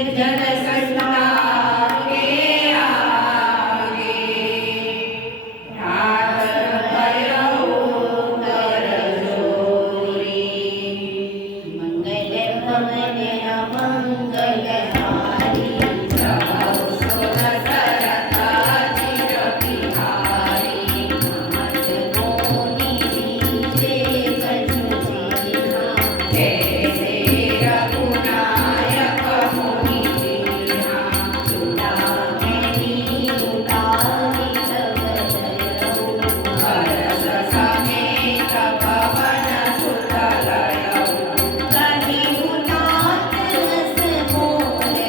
जन संताप के आगे ठाकर भयो कर जोरी मंगल भवन अमंगल हारी प्रभु सुर सरता चिर बिहारी नाथ मोहि दीजे कछु सीहा जैसे रघुनायक मुनि दीन्हा चूड़ामणि उतारी जगदलहु हरष समेत पवन सुत लयहु कहिउ नाथ रस मोर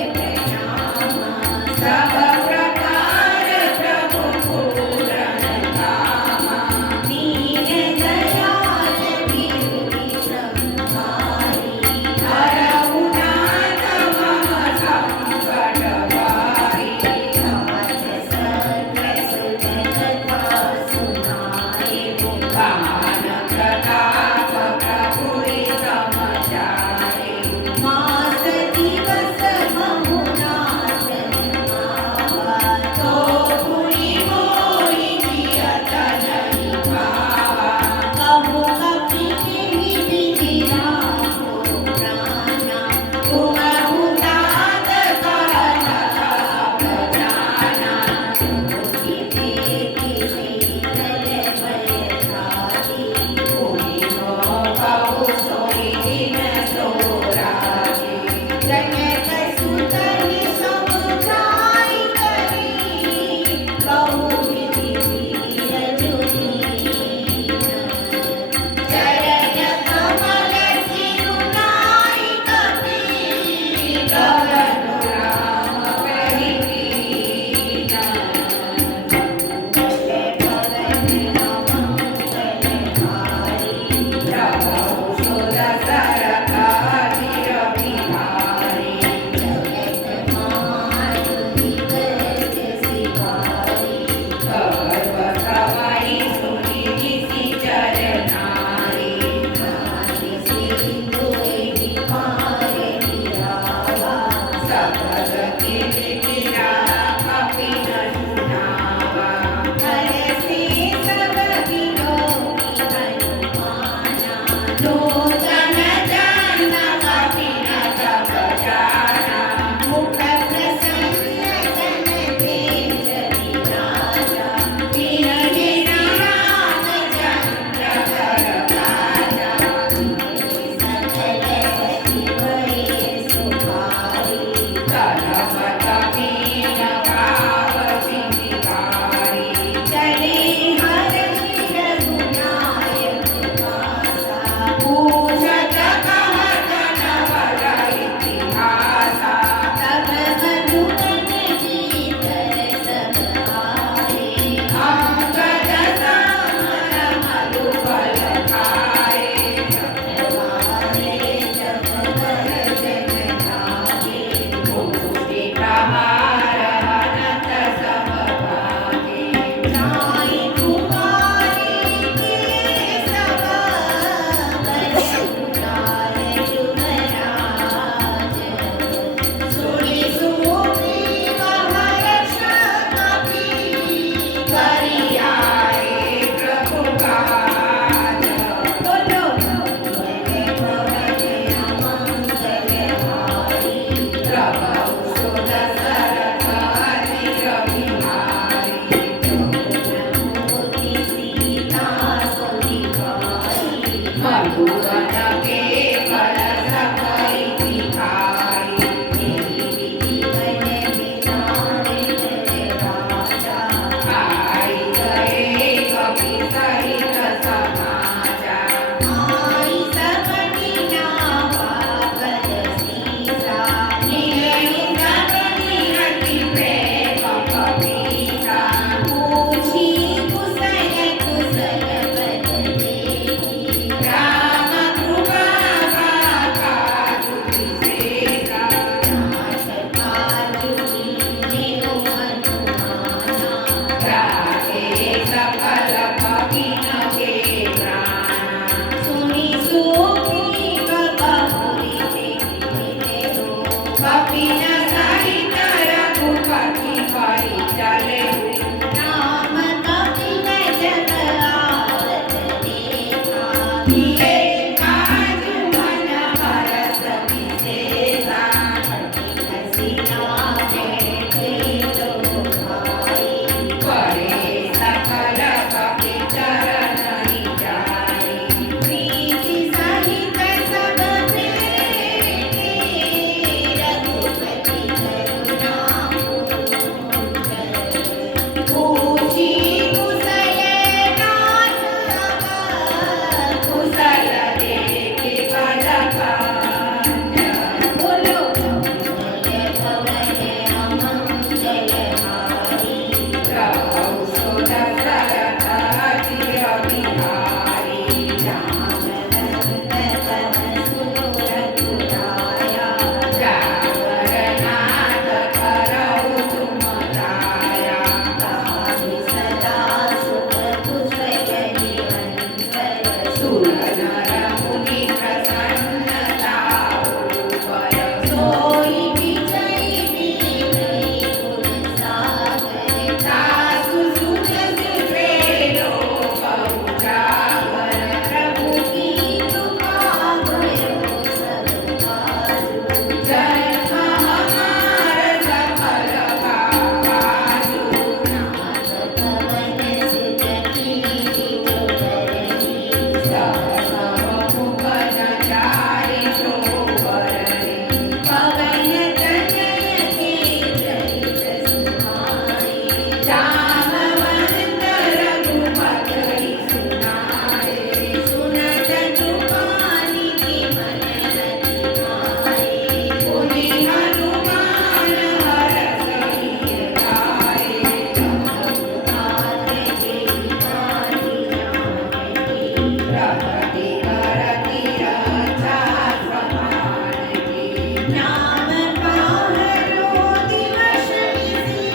नाम पाहरो दिवस निसी,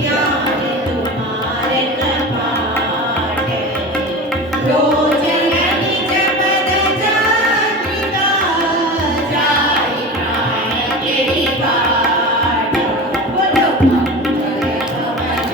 ज्ञान तुम्हारे कपाट। रोज निज पद जात्रिका, जाय प्राण के बाट। बोलो मंगल कवच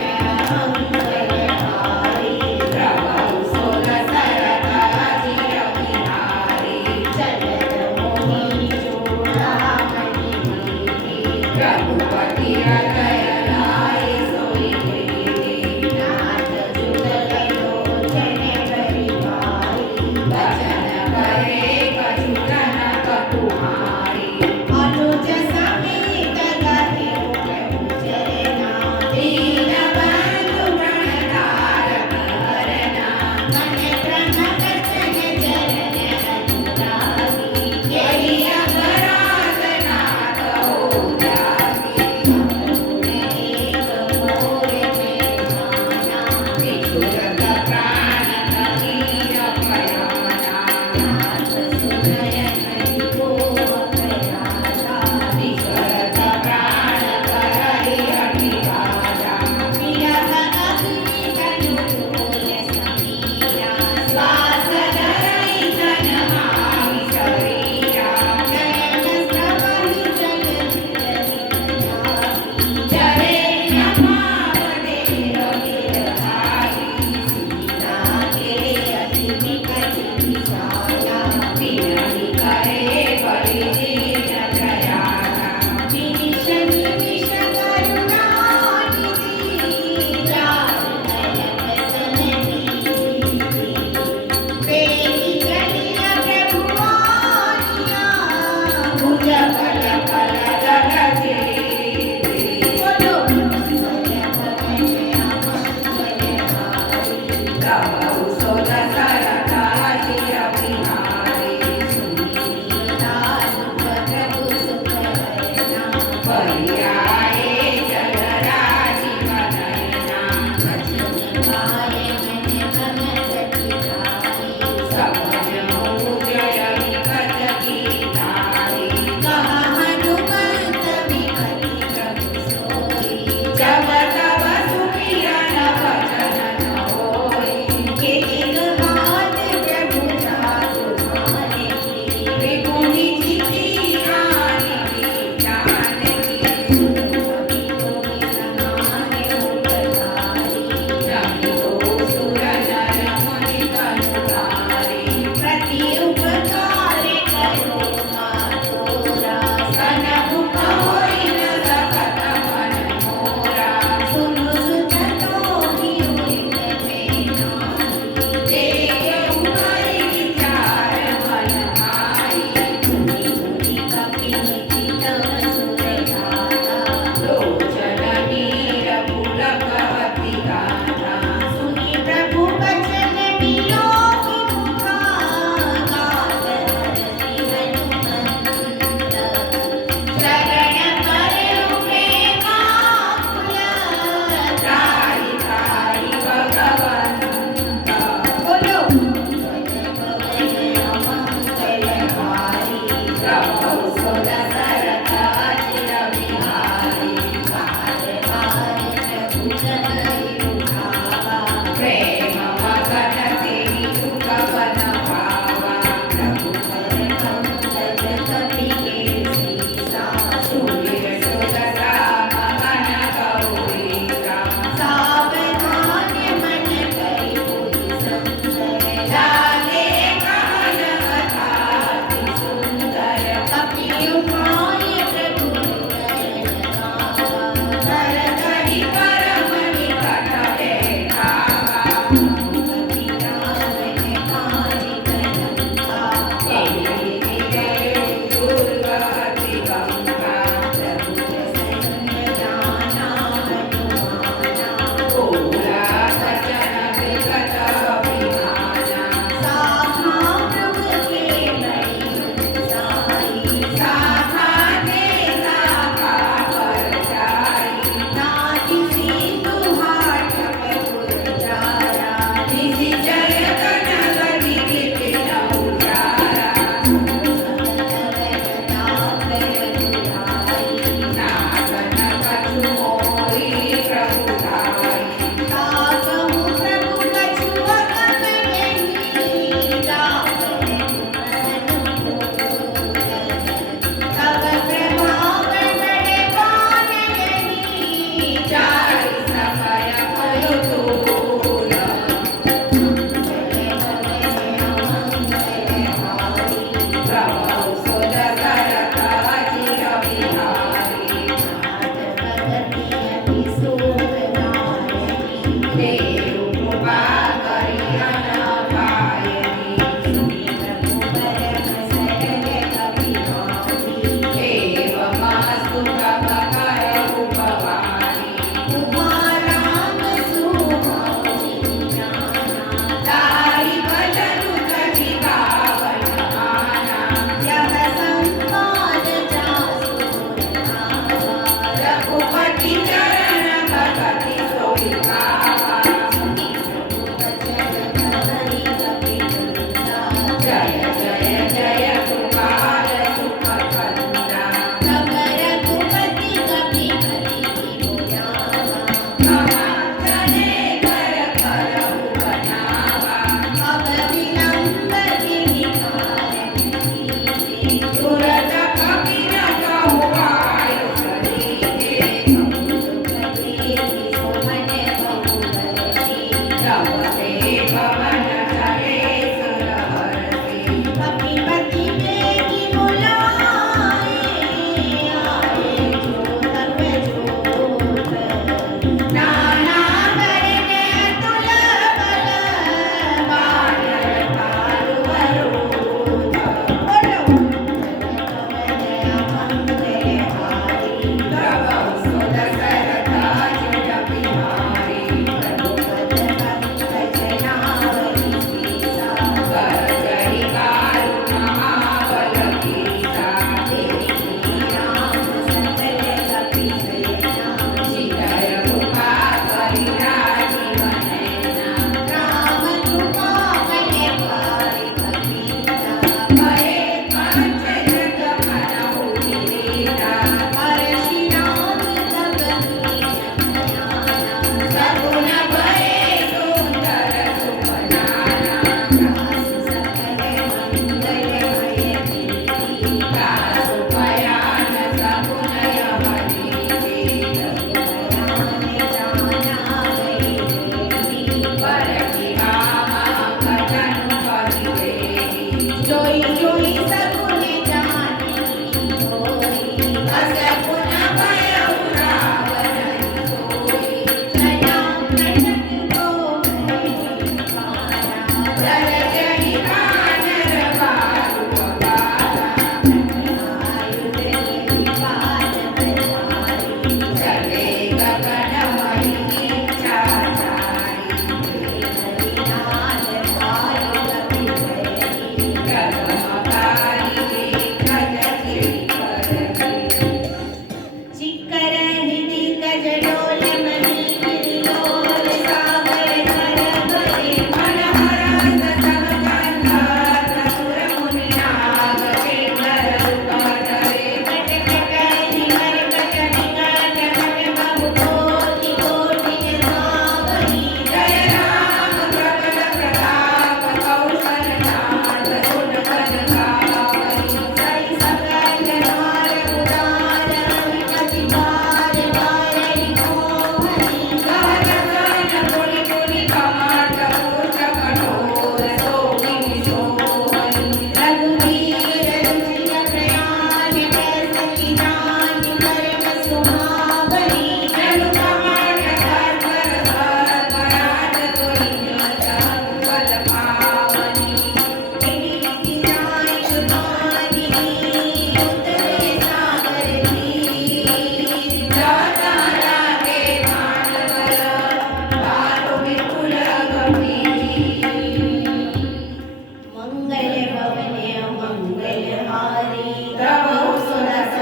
मंगलहारी, प्रभु सोल सरताजी अभिहारी। चलत मोहि चूड़ामणि दीदी, रघुपति हृदय लाए सोई प्रीति। नाथ जुगल लोचन परिवारी, वचन करे कछुरन कटुहारी। अनुज समेत गहे प्रभु चरना, दीन बंधु प्रणतारक हरना। मन क्रम वचन चरण अनुरागी, यही अपराधना कहो जागी। गुण एक मोर निर्माना, विशुद्ध प्राण कबीर पयाना। नाथ सुनय हरि को अपराधा, विशुद्ध प्राण करहि अभिवादा। विरह अग्नि तनु मूल समीरा, श्वास धरहि जन माहि शरीरा। नयन स्रवहि जल निरहि जाहि, जरे नमावते रघुराई। सीता के अति निकट विसारा, विनहि करे परिदीन दयाला। निमिष निमिष करुणा निधि, जात कलप सन नीति। पेहि चलिय प्रभु आनिया, भुज बल फल दल जेति। बोलो मंगल भवन मंगलहारी, प्रभु सोल सरताजी अभिहारी। सुनि सीता दुख प्रभु सुख हरना, पर्याये जल राजीव नयना। वचन पाए मन भ्रम चकिताई, सपन उजय विकट गीताई। कहा हनुमंत विकटि प्रभु सोई, जब तब सुमिरन भजन न होई। एक हाथ प्रभु जासु धाने की, त्रिगुणी जिति आनि विज्ञान की। कवि कोई समाने उपधारी, रवि को सुर नर मुनि कनुधारी। प्रति उपकार करो मातोरा, सनमुख होइ न सकत मन मोरा। सुनु सुत तोहि उरित बेनाही, देखेउ हरि विचार मन माही। मुनि मुनि कपि निशित असुर जाता, लोचन नीर पुलक अति गाता। सुनि प्रभु बचन बिलोकि मुखा, गात हरषि हनुमंत। चरण करेउ प्रेमाकुल, त्राहि त्राहि भगवंत। बोलो मंगल भवन मंगलहारी, प्रभु सोल सरताजी अभिहारी। बार बार प्रभु जनहि उठावा, प्रेम मगन तेहि सुख बन पावा। प्रभु कर पंकज कपि के सीसा, सुमिर सुदशा मगन गौरीसा। सावधान मन करि बुद्धि संकर, लागे कहन कथा अति सुंदर। कपि उठा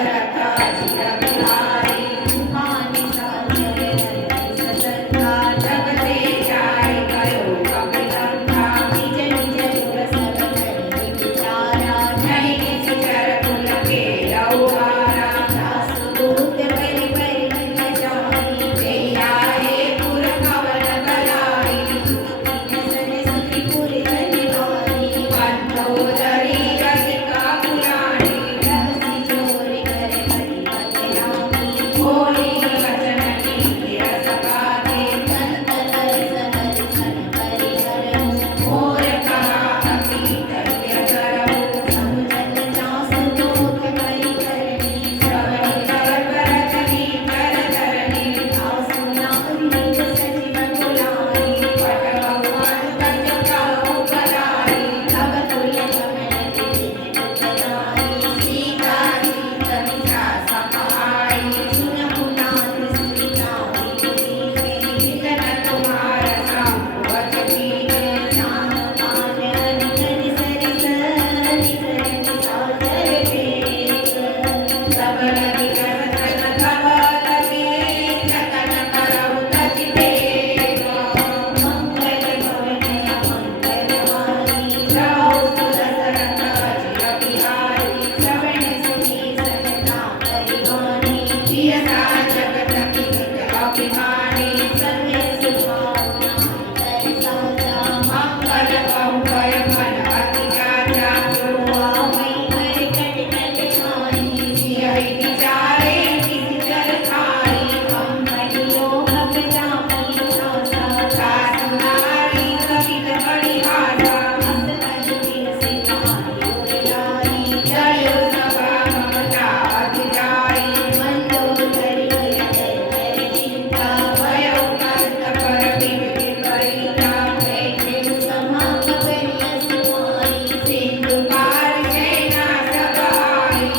दशरथ अजिर बिहारी मानि साजर सतता जगते जाय करो कपिलंका निज निज गुर सब धरि विचारा नहीं किसी चर कुल के लौहारा दास दूत परि परि मन जाई ते आए पुर कवन कलाई सन सुखी पुरि धनिवारी मंदोदरी रसिका पुराणी रसी चोरी करे पति पति भोली वचन की रस गाते संत दर्शन करि हरहु मोर कहा अतीत प्रिय करहु समुझन जासु दोख करि करनी श्रवण कर रचनी कर धरनी आसु नाम निज सजीव बुलानी पट भगवान तज कहु कराई तब तुल्य कमल दिव्य दुखदाई सीता सीता समाई सुन पुनाथ सीता विधि तुम्हार संपुवत कीजे जान मान निकरि सरिस निकरि सादर भेक सबल निकट तन कमल के जतन करहु तति टेक मंगल भवन मंगल हारी जाऊ सुदशरथ अजिर बिहारी श्रवण सुनि सतता करिवाणी प्रियता जगत पिहित अभिमानी सर्वे सुभावना कर साजा मंगल कहु कर मन अति राजा हुआ मई हर कट कट खाई जियहि विचारे किसी चर खाई हम बढ़ियो हब जामी आशा सासु नारी कपित बड़ी आशा हस कहि बिरसि नारी उरलाई जयो सभा ममता अधिजाई मंदोदरी हृदय चिंता भयो कंत पर विपरीता बैठे समा कबरिय सुमाई सिंधु पार सेना सब आई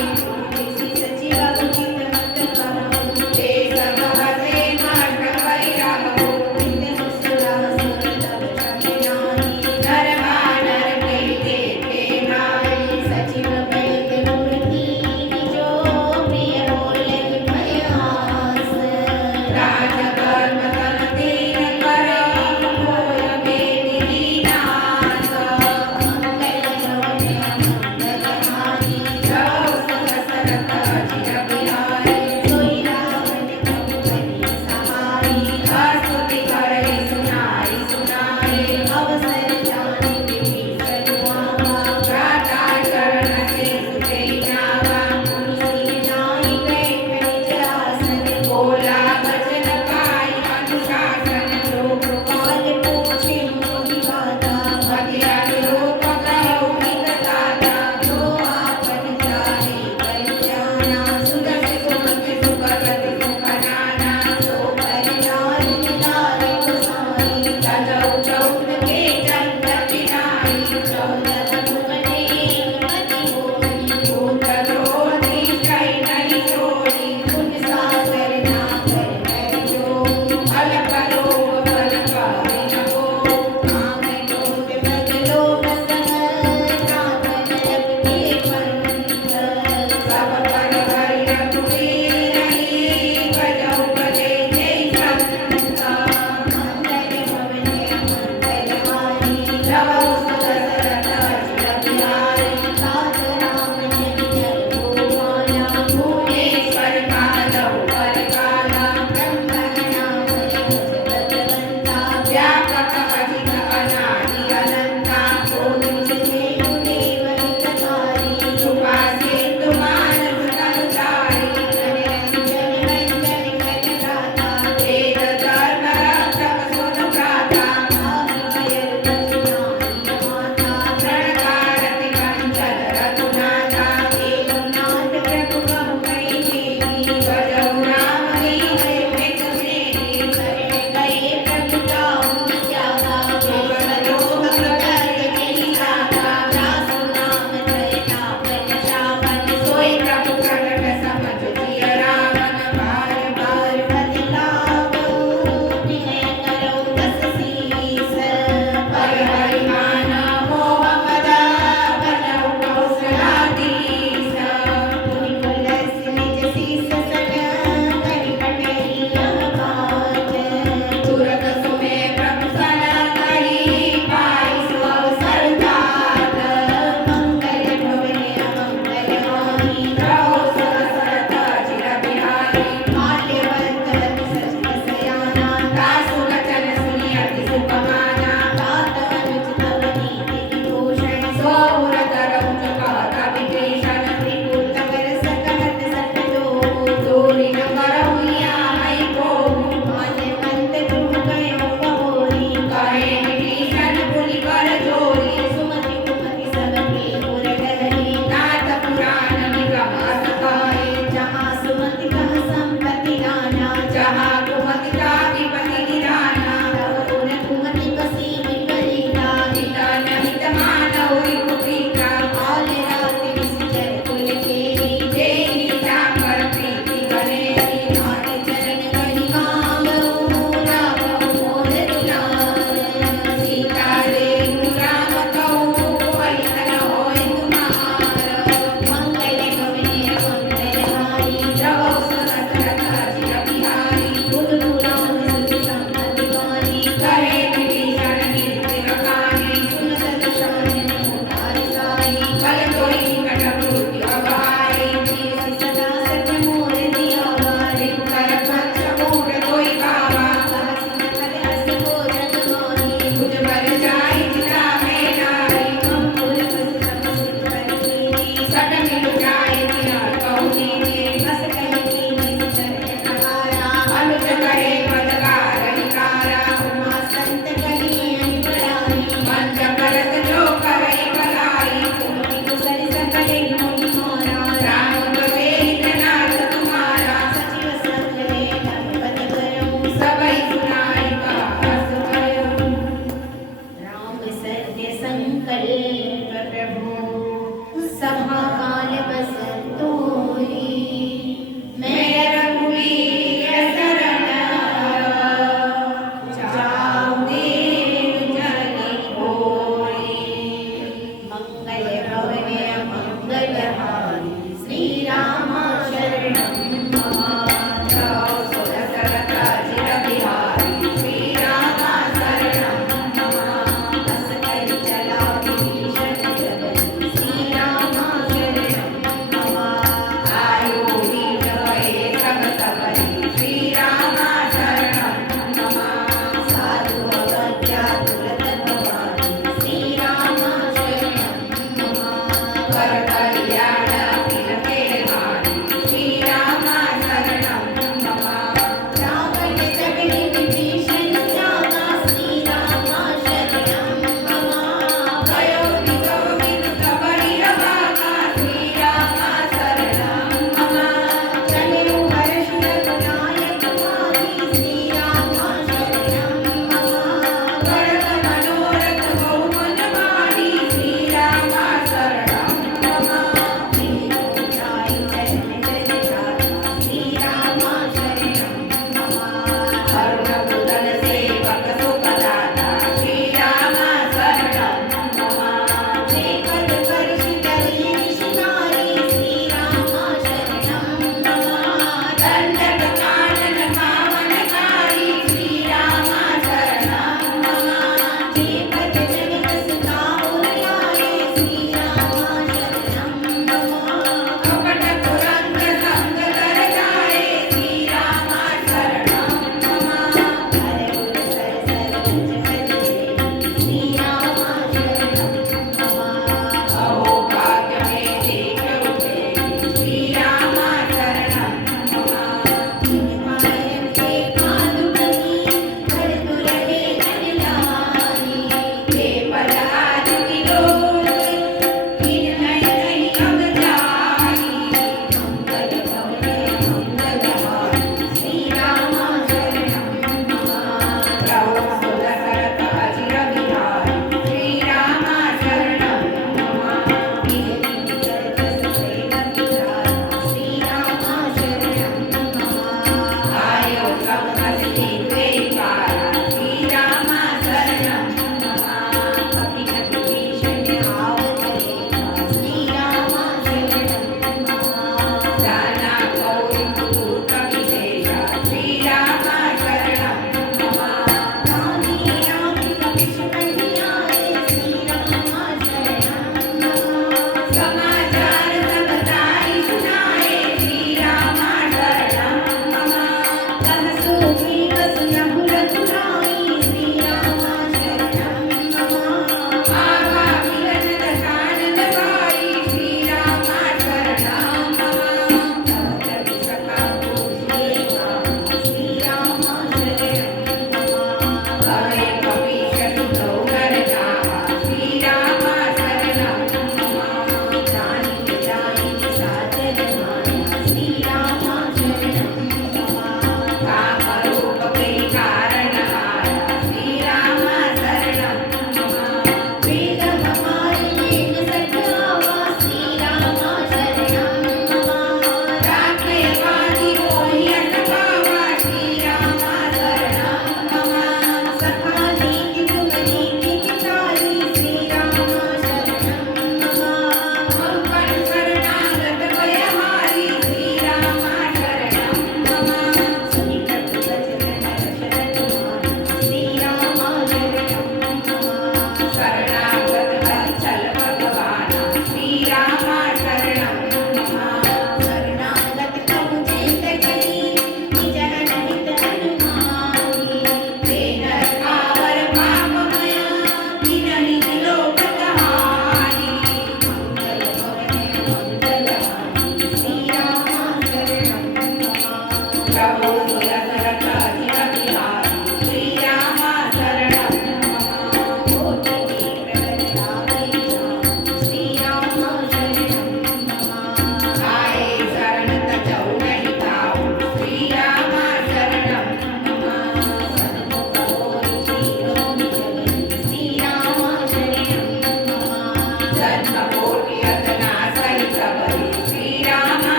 किसी सचिव उचित मत करहु ते सब हसे मार्ग परिरहु नित्य सुसुरा सुर तब जमिनाई नर मानर के देखे नाई सचिव बैठ मूर्ति जो प्रिय बोले भयास राज कर्म तन तेन कर होय मेरी नाश मंगल जवन मंगल हारी जाऊ दशरथ अजिर बिहारी सोई रावण कबि बनि सहारी स्तुति करहि सुनाई सुनाई अवसर जानि विभीषण आवा भ्राता चरण से सुते जावा मुनि सिर नाई बैठ निज आसन बोला वचन पाई अनुशासन जो कृपाल पूछे मोहि गाथा पति अनुरूप कहु हित दाता जो आपन चाहे करि जाना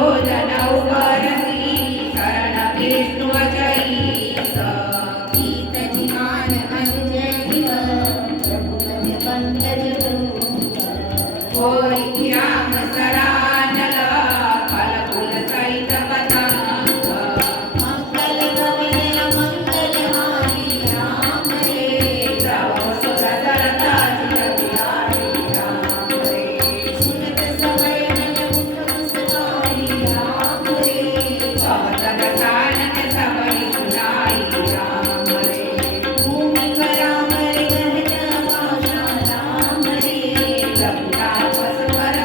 भोजन उगरती शरण विष्णु अजईस गीत जिमान अनुजय दिव प्रभुपद पंकज होई राम सरानल फलफुल सहित पतांग मंगल भवन मंगल हारी राम रे प्रभु सुख सरता चिर बिहारी राम रे सुनत समय मन मुख मुस्काई राम रे बहुत दसानन सबहि सुनाई राम रे भूमि परामर कहत भाषा राम रे प्रभु तापस पर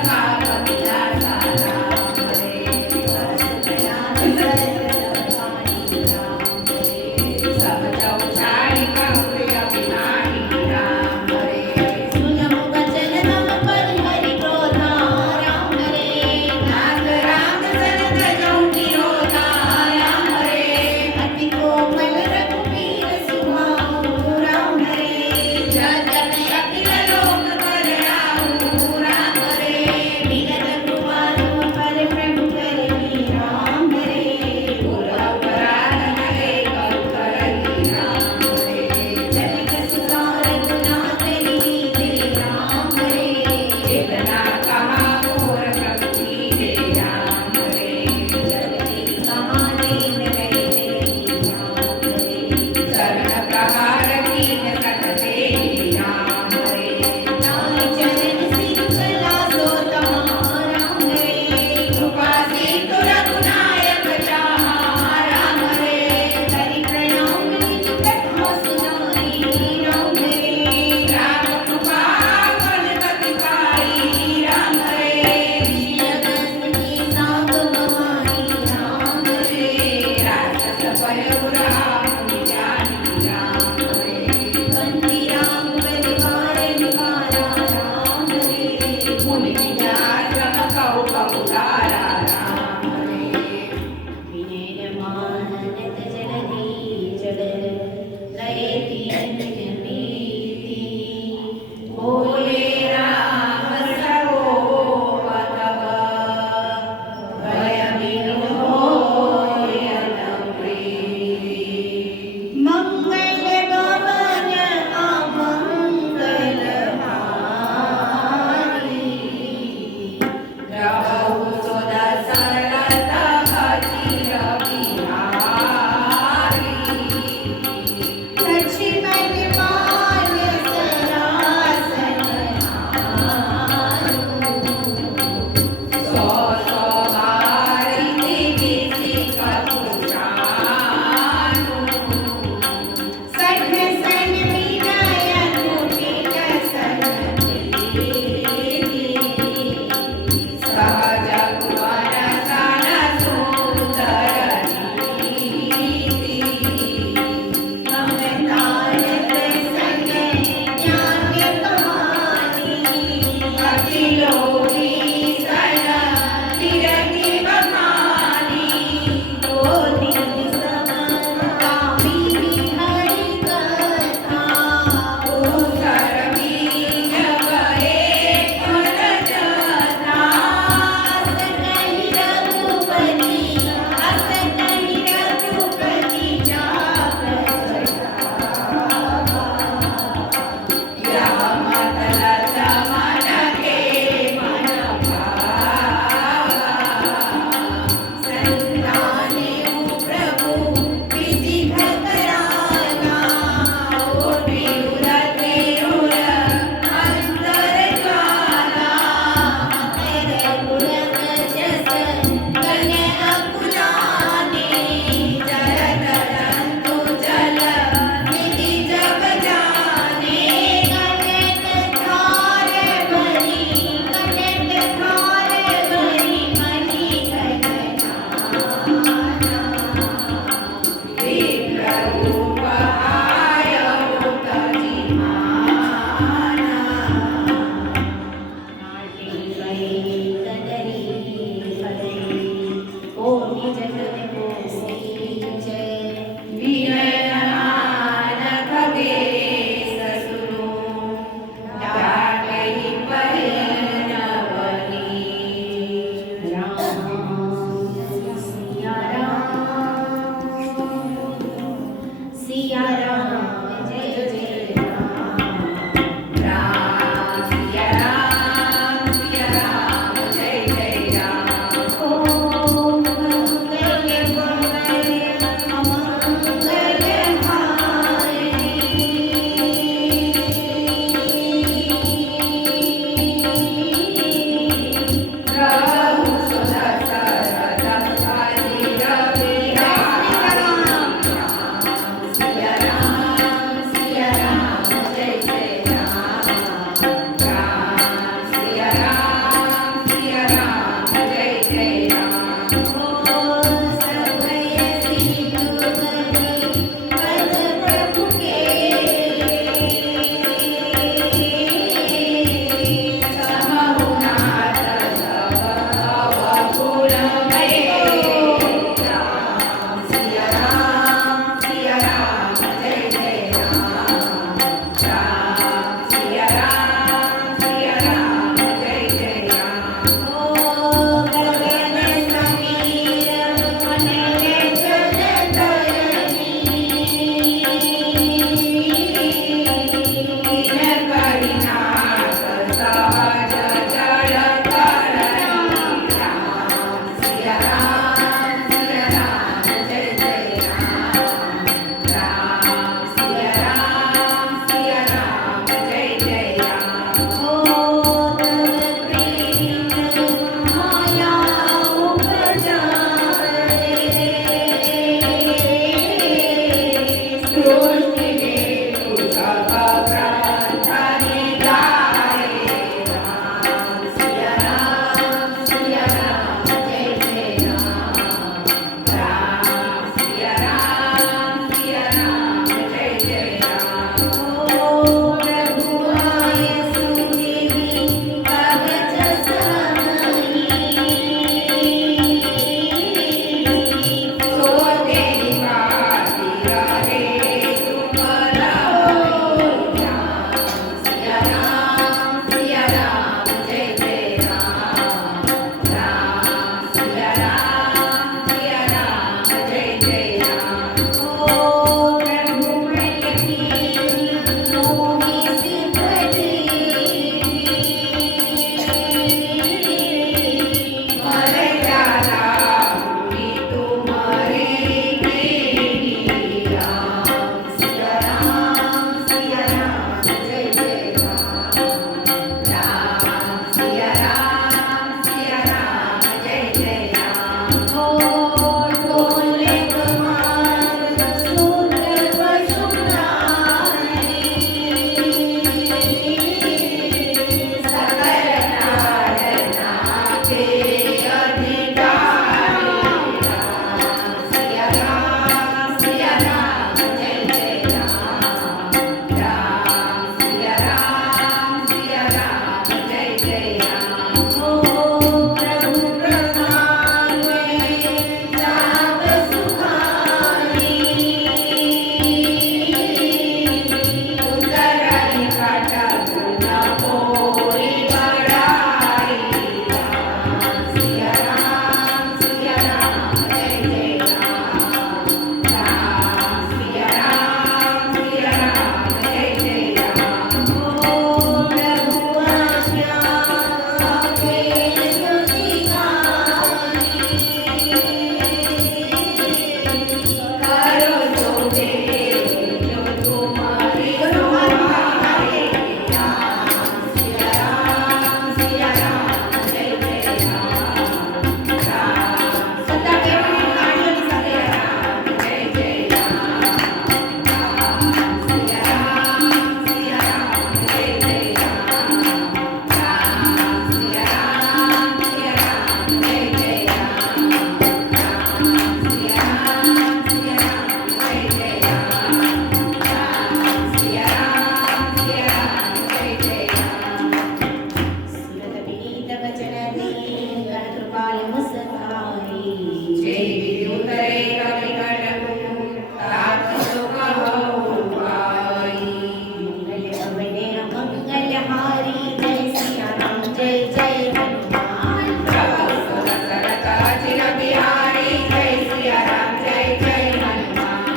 जय हनुमान प्रभु सुर दशरथ अजिर बिहारी जय सिया राम जय जय हनुमान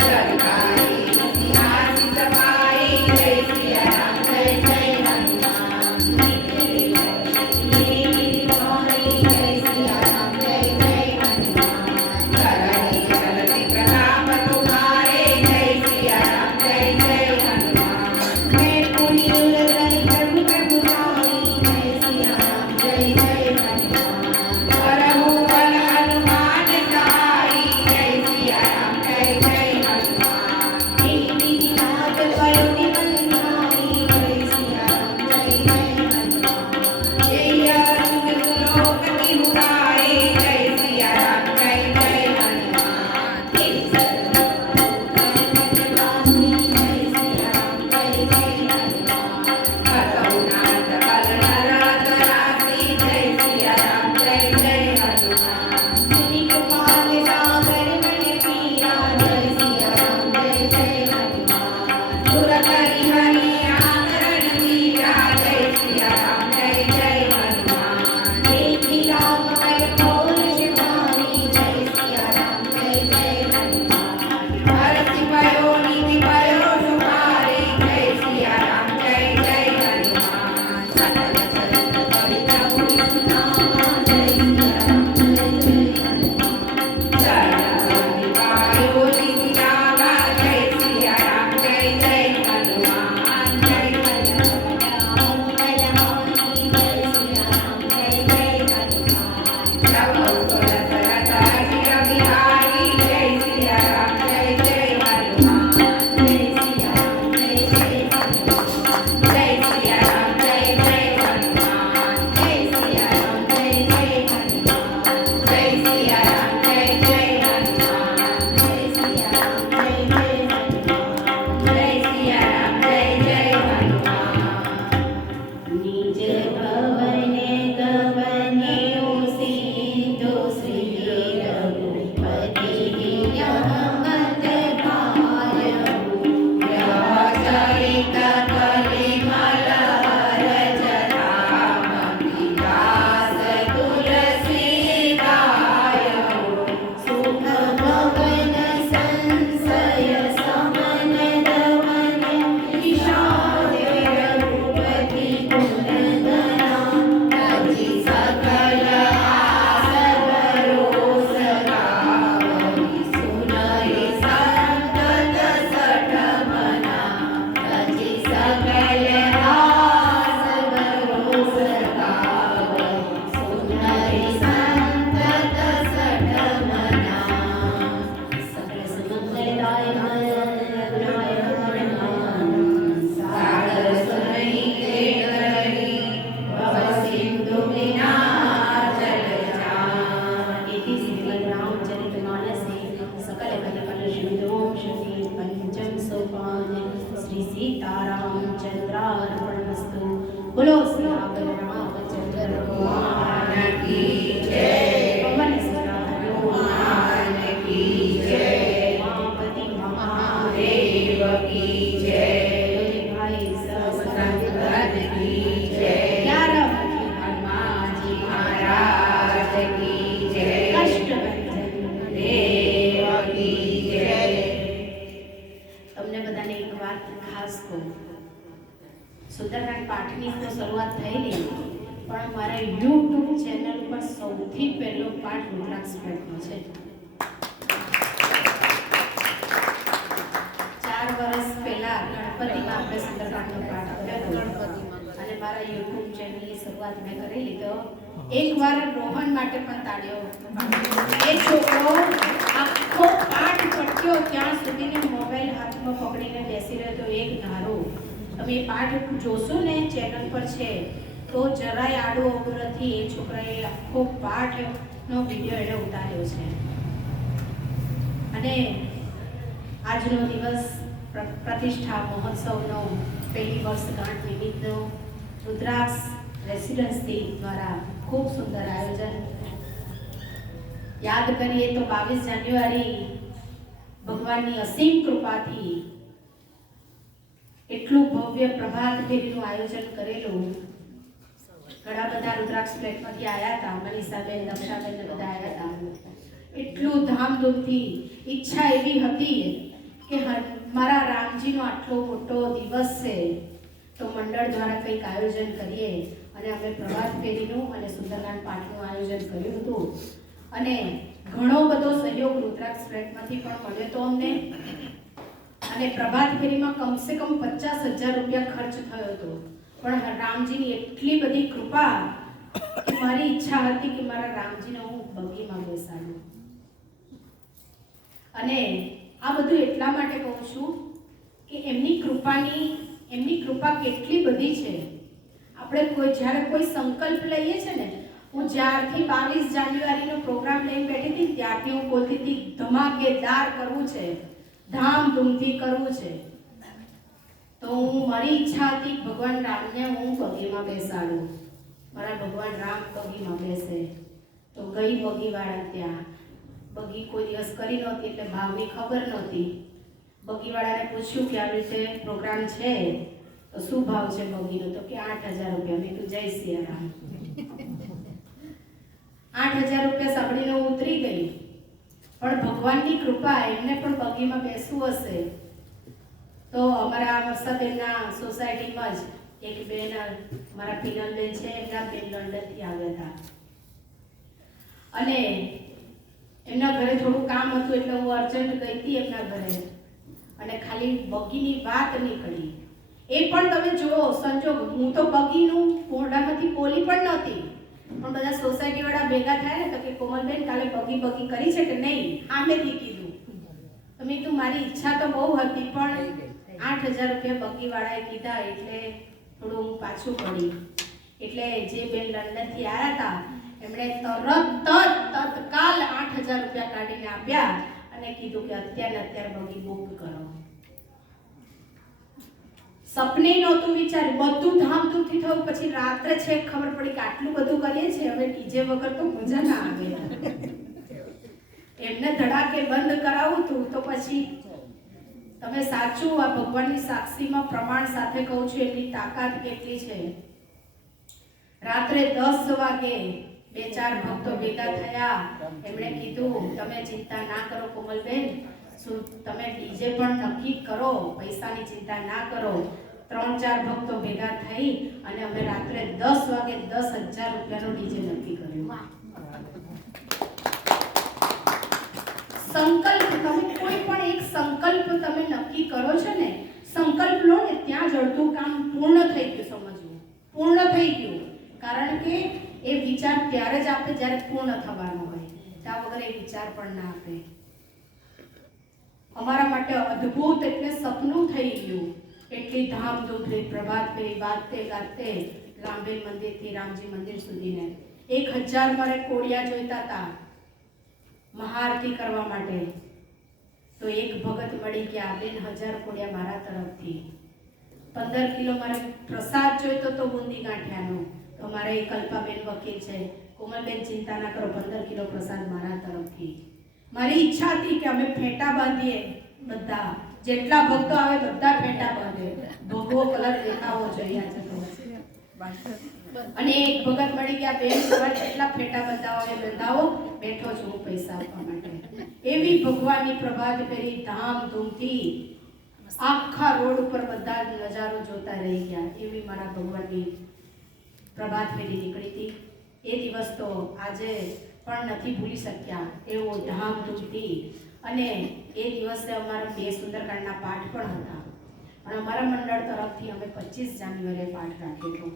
जगदाई सिंहासी सभाई जय सिया राम जय जय हनुमान करणी चलती प्रताप तुम्हारे जय सिया राम जय जय हनुमान करहु बल हनुमान सहाई जय सिया राम जय जय हनुमान जय अरुण सुलोक तिहुराई जय सिया राम जय जय हनुमान करहु नाथ बल नरत राशि जय सिया राम जय जय हनुमान सुर करि हरि आंगन मीरा जय सिया राम जय जय हनुमान हरसि भयो निधि भयो सुमारे जय सिया राम जय जय हनुमान सकल चरित चरित्र पुनि सुनावा जय सिया राम जय जय हनुमान चरण पायो निधि लावा जय सिया राम जय जय हनुमान जय प्रभु सुर दशरथ अजिर बिहारी जय सिया राम जय जय हनुमान जय सिया राम जय जय हनुमान जय सिया राम जय जय हनुमान जय सिया राम जय जय हनुमान जय सिया राम जय जय हनुमान जय सिया राम जय जय हनुमान जय सिया राम जय जय हनुमान निज भवने गवने सिंधु श्री रघुपति यमत भायऊ चरित कलिमल रजताम विलास तुलसी गायौ सुख भवन संशय समन दवन विषाद रघुपति गुण गणा तजि सकल आस भरोस गावहि सुनहि संतत सठ मना तजि सकल आस भरोस गावहि सुनहि संतत सठ मना सकल सुमंगलदाय गुणाय हनुमान सागर सुनहि देवहि भव सिंधु विनाचल जान इति श्रीमद्रामचरितमानसे सकलकलकलशिन्दों श्री पंचम सोपान श्री सीतारामचन्द्रार्पणमस्तु। बोलो सियावर रामचंद्र भगवान की जय पवन सुत हनुमान की जय उमापति महादेव देव की जय बोले भाई सब संतगण की जय 11 हनुमान जी महाराज की जय कष्टभंजन देव की जय તમને બધાને એક વાત ખાસ કહું સુંદરકાંડ પાઠની તો શરૂઆત થયેલી પણ મારા YouTube ચેનલ પર સૌથી પહેલો પાઠ રુદ્રાક્ષ પાઠનો છે 4 વર્ષ પહેલા ગણપતિમાં આપણે સુંદરકાંડનો પાઠ આપ્યો હતો અને મારા YouTube ચેનલની શરૂઆત મેં કરેલી તો એકવાર રોહન માટે પણ તાળીઓ એ છોકરો આખો પાઠ પટ્યો ત્યાં સુધીને મોબાઈલ હાથમાં પકડીને બેસી રહ્યો તો એક ધારો તમે એ પાઠ જોશો ને ચેનલ પર છે તો જરાય આડો અવળો નથી એ છોકરાએ આખો પાઠનો વિડીયો એને ઉતાર્યો છે અને આજનો દિવસ પ્રતિષ્ઠા મહોત્સવનો પહેલી વર્ષગાંઠ નિમિત્તનો રુદ્રાક્ષ રેસિડેન્સી દ્વારા ખૂબ સુંદર આયોજન યાદ કરીએ તો 22 જાન્યુઆરી ભગવાનની અસીમ કૃપાથી એટલું ભવ્ય પ્રભાત ફેરીનું આયોજન કરેલું. ઘણા બધા રુદ્રાક્ષ પ્લેટમાંથી આવ્યા હતા, મનીષાબેન, દક્ષાબેન ને બધા આવ્યા હતા. એટલું ધામધૂમથી ઈચ્છા એવી હતી કે મારા રામજીનો આટલો મોટો દિવસ છે તો મંડળ દ્વારા કંઈક આયોજન કરીએ, અને અમે પ્રભાત ફેરીનું અને સુંદરકાંડ પાઠનું આયોજન કર્યું હતું. અને ઘણો બધો સહયોગ રુદ્રાક્ષ ફ્લેટમાંથી પણ મળ્યો હતો અમને. અને પ્રભાત ફેરીમાં કમસે કમ 50,000 રૂપિયા ખર્ચ થયો હતો. પણ રામજીની એટલી બધી કૃપા કે મારી ઈચ્છા હતી કે મારા રામજીને હું બગીમાં બેસાડું. અને આ બધું એટલા માટે કહું છું કે એમની કૃપા કેટલી બધી છે. આપણે જ્યારે કોઈ સંકલ્પ લઈએ છે ને, હું જ્યારથી 22 જાન્યુઆરીનો પ્રોગ્રામ લઈને બેઠી હતી ત્યારથી હું બોલતી હતી ધમાકેદાર કરવું છે, ધામધૂમથી કરવું છે. તો મારી ઈચ્છા હતી ભગવાન રામને હું બગીમાં બેસાડું, મારા ભગવાન રામ બગીમાં બેસે. તો ગઈ બગીવાળા ત્યાં. બગી કોઈ દિવસ કરી નહોતી એટલે ભાવની ખબર નહોતી. બગીવાળાને પૂછ્યું કે આવી રીતે પ્રોગ્રામ છે તો શું ભાવ છે બગીનો? તો કે 8,000 રૂપિયા. મેં કીધું જય સિયારામ. 8,000 રૂપિયા સાંભળીને હું ઉતરી ગઈ. પણ ભગવાનની કૃપા, એમને પણ બગીમાં બેસવું હશે તો અમારા વર્ષાબેનના સોસાયટીમાં જ એક બેન, મારા પિનલબેન છે, એમના બેન લંડનથી આવ્યા હતા. અને એમના ઘરે થોડું કામ હતું એટલે હું અર્જન્ટ ગઈ હતી એમના ઘરે. અને ખાલી બગીની વાત નીકળી. એ પણ તમે જુઓ સંજોગ, હું તો બગીનું મોઢામાંથી બોલી પણ નહોતી, પણ બધા સોસાયટી વાળા ભેગા થયા ને તો કે કોમલબેન કાલે બગી કરી છે કે નહીં? આમેથી કીધું. તો મેં કીધું મારી ઈચ્છા તો બહુ હતી પણ 8,000 રૂપિયા બગી વાળાએ કીધા એટલે થોડું હું પાછું પડી. એટલે જે બેન લંડનથી આવ્યા હતા એમણે તત્કાલ 8,000 રૂપિયા કાઢીને આપ્યા અને કીધું કે અત્યારે બગી બુક કરો. સપને નહોતું વિચાર્યું, બધું ધામધૂમથી થયું. પછી રાત્રે છેક ખબર પડી કે આટલું બધું કરીએ છીએ, હવે ડીજે વગર તો મજા ના આવે. એમને ધડાકે બંધ કરાવું તું તો પછી તમે સાચું આ ભગવાનની સાક્ષીમાં પ્રમાણ સાથે કહું છું એની તાકાત કેટલી છે. રાત્રે 10 વાગે 2-4 ભક્તો ભેગા થયા. એમણે કીધું તમે ચિંતા ના કરો કોમલબેન, શું તમે ડીજે પણ નક્કી કરો, પૈસાની ચિંતા ના કરો. 3-4 ભક્તો ભેગા થઈ અને અમે રાત્રે 10 વાગે 10,000 રૂપિયાનો ડીજે નક્કી કર્યો. સંકલ્પ, તમે કોઈ પણ એક સંકલ્પ તમે નક્કી કરો છો ને, સંકલ્પ લો ને ત્યાં જ અડધું કામ પૂર્ણ થઈ ગયું. સમજવું, પૂર્ણ થઈ ગયું. કારણ કે એ વિચાર ત્યારે જ આપે જ્યારે પૂર્ણ થવાનો હોય, ત્યાં વગર એ વિચાર પણ ના આપે. અમારા માટે અદ્ભુત એટલે સપનું થઈ ગયું. એટલી ધામધૂમથી પ્રભાત ફેરી વાગતે ગાતે રામબેન મંદિરથી રામજી મંદિર સુધીને 1,000 મારે કોડિયા જોઈતા હતા મહાઆરતી કરવા માટે. તો એક ભગત મળી ગયા, બેન 1000 કોડિયા મારા તરફથી. 15 કિલો મારે પ્રસાદ જોઈતો તો બુંદી ગાંઠિયાનો. તો મારે કલ્પાબેન વકીલ છે, કોમલબેન ચિંતા ના કરો, 15 કિલો પ્રસાદ મારા તરફથી. મારી ઈચ્છા હતી કે અમે ફેંટા બાંધીએ, બધા જેટલા ભક્તો આવે બધા ફેંટા બાંધે, ભગવો કલર દેખાવો જોઈએ. અને એક ભગત મળી ગયા, બેન તમારે કેટલા ફેંટા બંધાવો, બેઠો છું હું પૈસા આપવા માટે. એવી ભગવાનની પ્રભાત ફેરી ધામધૂમથી આખા રોડ ઉપર બધા નજારો જોતા રહી ગયા. એવી મારા ભગવાનની પ્રભાત ફેરી નીકળી હતી. એ દિવસ તો આજે પણ નથી ભૂલી શક્યા, એવો ધામધૂમથી. અને એ દિવસે અમારા 2 સુંદરકાંડના પાઠ પણ હતા. પણ અમારા મંડળ તરફથી અમે 25 જાન્યુઆરીએ પાઠ રાખ્યો હતો.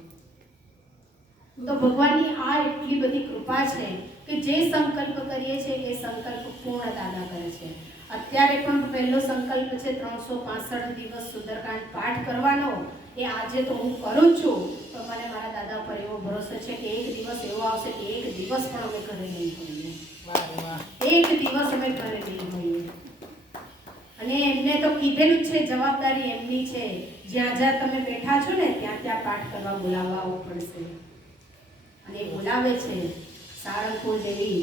તો ભગવાનની આ એટલી બધી કૃપા છે કે જે સંકલ્પ કરીએ છીએ એ સંકલ્પ પૂર્ણ દાદા કરે છે. અત્યારે પણ પહેલો સંકલ્પ છે 365 દિવસ સુંદરકાંડ પાઠ કરવાનો. એ આજે તો હું કરું છું, તો મને મારા દાદા પર એવો ભરોસો છે કે એક દિવસ એવો આવશે કે એક દિવસ પણ અમે ઘરે નહીં હોઈએ. એક દિવસ અમે ઘરે નહીં હોઈએ. અને એમને તો કીધેલું છે, જવાબદારી એમની છે, જ્યાં જ્યાં તમે બેઠા છો ને ત્યાં ત્યાં પાઠ કરવા બોલાવવા પડશે. અને બોલાવે છે. સાળંગપુર જેવી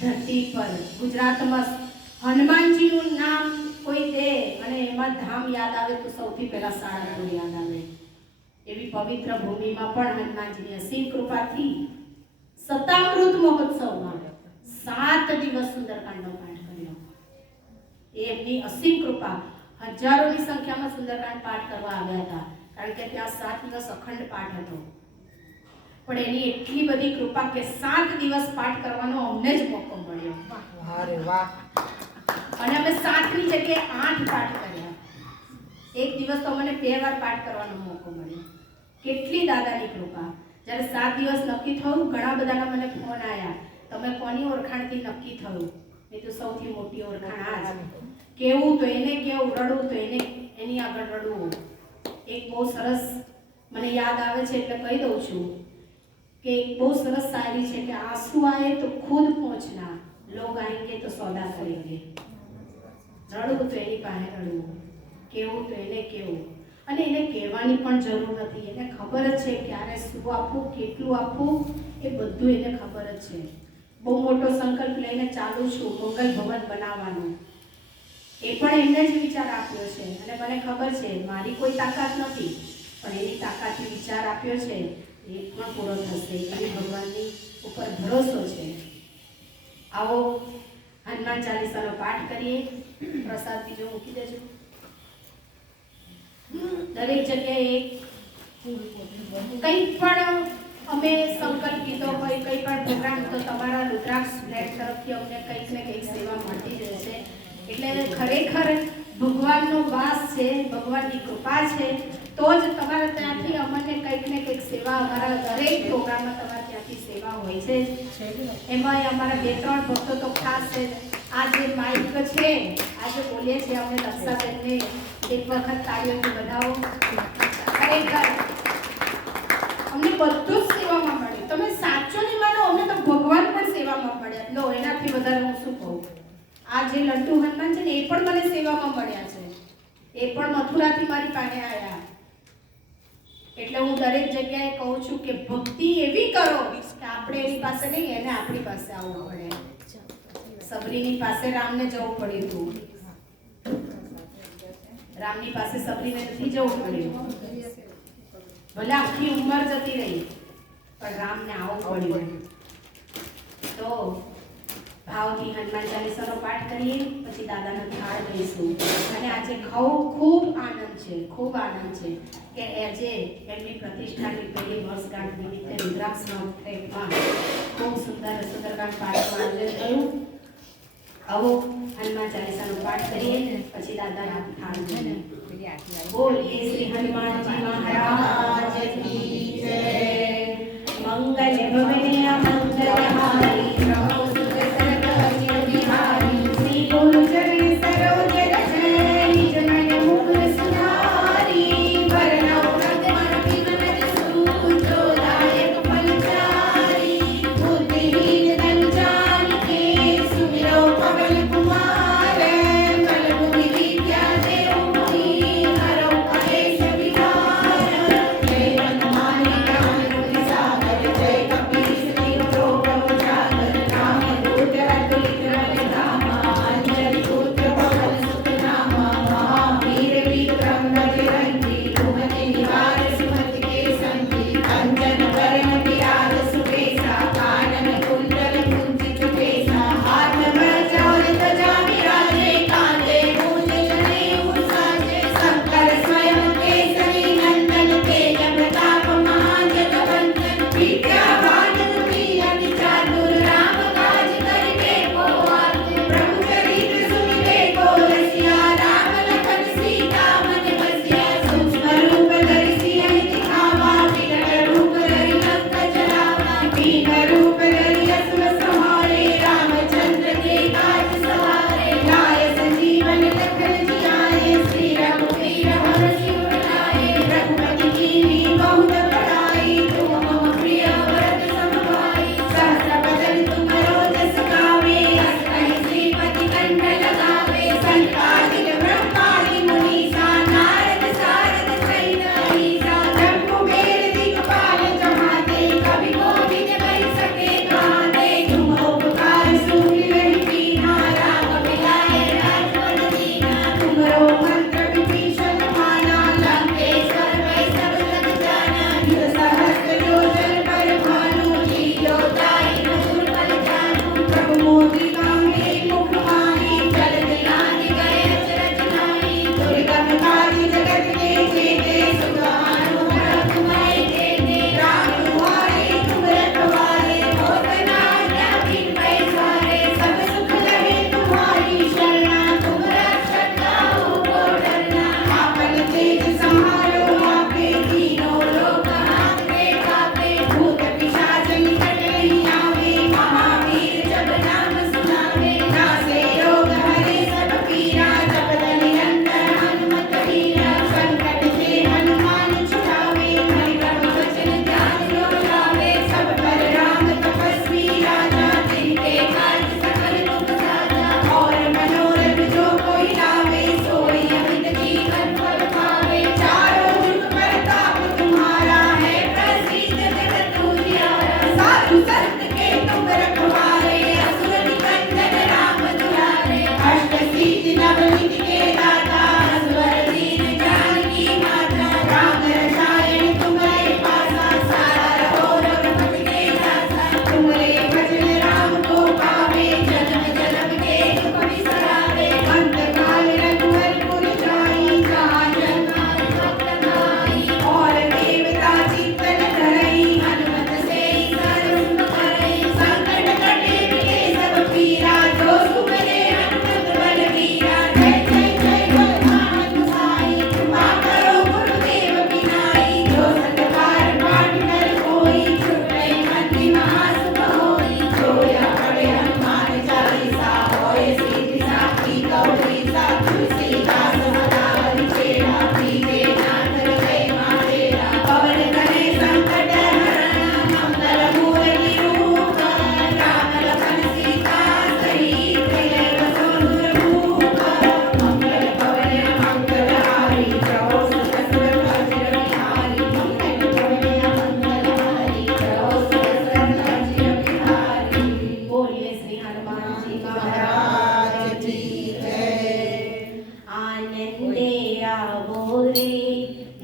ધરતી પર ગુજરાતમાં હનુમાનજીનું નામ કોઈ દે અને એમાં ધામ યાદ આવે તો સૌથી પહેલા સાળંગપુર યાદ આવે. એવી પવિત્ર ભૂમિમાં પણ હનુમાનજીની અસીમ કૃપાથી સતામૃત મહોત્સવમાં 7 દિવસ સુંદરકાંડનો પાઠ કર્યો. એ એમની અસીમ કૃપા. હજારોની સંખ્યામાં સુંદરકાંડ પાઠ કરવા આવ્યા હતા, કારણ કે ત્યાં 7 દિવસ અખંડ પાઠ હતો. પણ એની એટલી બધી કૃપા કે 7 દિવસ પાઠ કરવાનો અમને જ મોકો મળ્યો. અરે વાહ. અને અમે 7ની જગ્યાએ 8 પાઠ કર્યા. એક દિવસ તો અમને 2 વાર પાઠ કરવાનો મોકો મળ્યો. કેટલી દાદાની કૃપા. જ્યારે 7 દિવસ નક્કી થયું, ઘણા બધાના મને ફોન આવ્યા, તમે કોની ઓળખાણથી નક્કી થયું? એ તો સૌથી મોટી ઓળખાણ આ જ. કેવું તો એને કેવું, રડવું તો એને એની આગળ રડવું. એક બહુ સરસ મને યાદ આવે છે એટલે કહી દઉં છું કે એક બહુ સરસ શાયરી છે કે આંસू आए तो खुद पहुंचना, लोग आएंगे तो सौदा करेंगे. રડવું તો એની પાસે રડવું, કેવું તો એને કેવું. અને એને કહેવાની પણ જરૂર નથી. એને ખબર જ છે ક્યારે શું આપવું, કેટલું આપવું, એ બધું એને ખબર જ છે. બહુ મોટો સંકલ્પ લઈને ચાલુ છું મંગલ ભવન બનાવવાનું. એ પણ એમને જ વિચાર આપ્યો છે. અને મને ખબર છે મારી કોઈ તાકાત નથી, પણ એની તાકાતથી વિચાર આપ્યો છે, એ પણ પૂરો થશે. એની ભગવાનની ઉપર ભરોસો છે. આવો હનુમાન ચાલીસાનો પાઠ કરીએ. પ્રસાદ બીજો મૂકી દેજો. દરેક જગ્યાએ કંઈ પણ અમે સંકલ્પ લીધો હોય, કંઈ પણ પ્રોગ્રામ, તો તમારા રુદ્રાક્ષ ફ્લેટ તરફથી અમને કંઈક ને કંઈક સેવા મળતી જ રહેશે. એટલે ખરેખર ભગવાનનો વાસ છે, ભગવાનની કૃપા છે, તો જ તમારા ત્યાંથી અમને કંઈક ને કંઈક સેવા, અમારા દરેક પ્રોગ્રામમાં તમારા ત્યાંથી સેવા હોય છે. એમાં અમારા 2-3 ભક્તો તો ખાસ છે. આ જે માઇક છે, આજે બોલીએ છીએ અમે લક્ષાબેનને એક વખત તાળીઓથી વધાવો. ખરેખર અમને બધું જ સેવામાં મળે. તમે સાચો નહીં માનો, અમને તો ભગવાન પણ સેવામાં મળ્યા. લો, એનાથી વધારે હું શું કહું. આ જે લડ્ડુ હનુમાન છે ને, એ પણ મને સેવામાં મળ્યા છે. એ પણ મથુરાથી મારી પાસે આવ્યા. એટલે હું દરેક જગ્યાએ કહું છું કે ભક્તિ એવી કરો કે આપણે એની પાસે નહીં, એને આપણી પાસે આવવું પડે. સબરીની પાસે રામને જવું પડ્યું હતું. રામની પાસે સબરીને નથી જવું પડ્યું. ભલે આખી ઉંમર જતી રહી, પણ રામને આવવું પડ્યું. તો ભાવથી હનુમાન ચાલીસાનો પાઠ કરીએ, પછી દાદાનો થાળ લઈશું. અને આજે ખૂબ આનંદ છે, ખૂબ આનંદ છે કે આજે એમની પ્રતિષ્ઠાની પહેલી વર્ષગાંઠ નિમિત્તે રુદ્રાક્ષના ટ્રેકમાં ખૂબ સુંદર સુંદરકાંડ પાઠનું આયોજન થયું. આવો હનુમાન ચાલીસાનો પાઠ કરીએ, પછી દાદાના થાળ લઈએ. બોલીએ શ્રી હનુમાનજી મહારાજ કી જય. મંગલ ભવને મંગલ હારી પ્રભુ સુત સરગજ બિહારી. શ્રી ગુરુજન સરોજ રજ નિજ મન મુકુર સુધારી. વર્ણવ રત્ન વિમલ સૂજો દાયક ફલચારી. બુદ્ધિહીન તન જાનકે સુમિરો પવન કુમાર. બલ બુદ્ધિ વિદ્યા દેવ મુનિ હરૌ કલેશ વિકાર. રે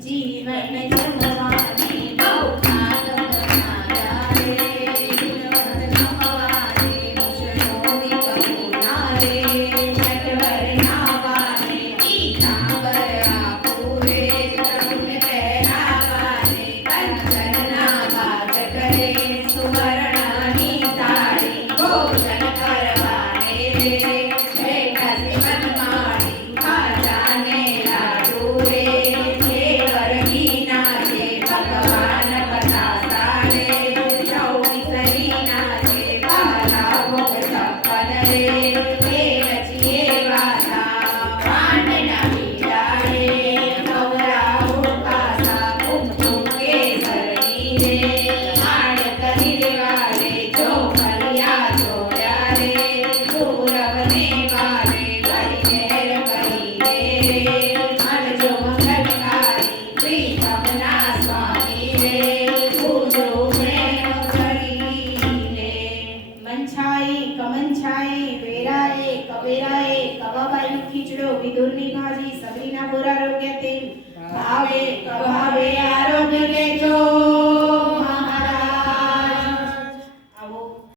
જીવન જમવાને બહુ ભાગ બનાવ્યા રે જીવન જમવાને મુશળોની કરુણા રે નટવર નાવાને પીતાંબર આપું રે પ્રભુને પહેરાવાને કંચનના ભાગ કરે સુવર્ણની થાળી ભોજન કરવાને રે બેઠાસી વનમાળી ખાજાને લાડુ રે ઘેવર ઘીના છે ભગવાન બતાસા રે ચૌવીસરીના છે પાલા ભોગ છપ્પન રે એ રચીએ વાસા પાંડના પીડા રે ગૌરાઓ પાસા કુમકુમ કેસરની રે આડ કરી દેવા રે ચોખલિયા જોડ્યા રે પૂરવને વારે વળી ઘેર કરી દે રે અનજો મંગલકારી પ્રીતમના સ્વામી રે પૂજો પ્રેમ કરીને મંછાએ કમંછાએ વેરાએ કવેરાએ કવાબાઈ ખીચડો વિદુરની ભાજી સગરીના બોરા રોગ્યા તેલ ભાવે કવા